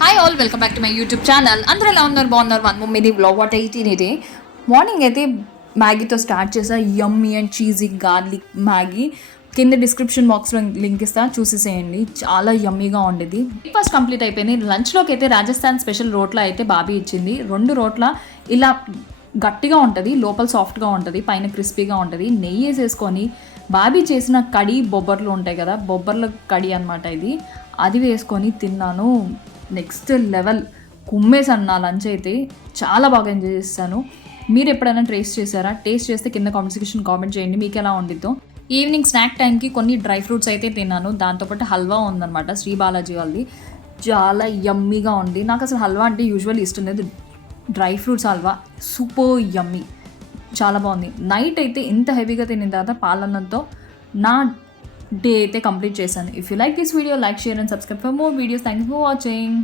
Hi all, welcome back to my YouTube channel. అందరూ ఎలా ఉన్నారు? బాగున్నారు? 1 వ్లాగ్ వాట్ 18 ఇది మార్నింగ్ అయితే మ్యాగీతో స్టార్ట్ చేసా. యమ్మీ అండ్ చీజీ గార్లిక్ మ్యాగీ. కింద డిస్క్రిప్షన్ బాక్స్లో లింక్ ఇస్తా, చూసేసేయండి. చాలా యమ్మీగా ఉండేది. బ్రేక్ఫాస్ట్ కంప్లీట్ అయిపోయింది. లంచ్లోకి అయితే రాజస్థాన్ స్పెషల్ రోట్ల అయితే బాబీ ఇచ్చింది. 2 రోట్ల ఇలా గట్టిగా ఉంటుంది, లోపల సాఫ్ట్గా ఉంటుంది, పైన క్రిస్పీగా ఉంటుంది. నెయ్యి వేసేసుకొని బాబీ చేసిన కడి బొబ్బర్లు ఉంటాయి కదా, బొబ్బర్ల కడి అనమాట ఇది. అది వేసుకొని తిన్నాను. నెక్స్ట్ లెవెల్ కుమ్మేసాను. నా లంచ్ అయితే చాలా బాగా ఎంజాయ్ చేస్తాను. మీరు ఎప్పుడైనా టేస్ట్ చేశారా? టేస్ట్ చేస్తే కింద కామెంట్ చేయండి మీకు ఎలా ఉండిద్దో. ఈవినింగ్ స్నాక్ టైంకి కొన్ని డ్రై ఫ్రూట్స్ అయితే తిన్నాను. దాంతోపాటు హల్వా ఉందన్నమాట, శ్రీ బాలాజీ వాళ్ళది. చాలా యమ్మీగా ఉంది. నాకు అసలు హల్వా అంటే యూజువల్ ఇష్టం లేదు. డ్రై ఫ్రూట్స్ హల్వా సూపర్ యమ్మీ, చాలా బాగుంది. నైట్ అయితే ఇంత హెవీగా తినిన తర్వాత పాలన్నంతో నా డే అయితే కంప్లీట్ చేశాను. If you like this video, like, share and subscribe for more videos. Thank you for watching.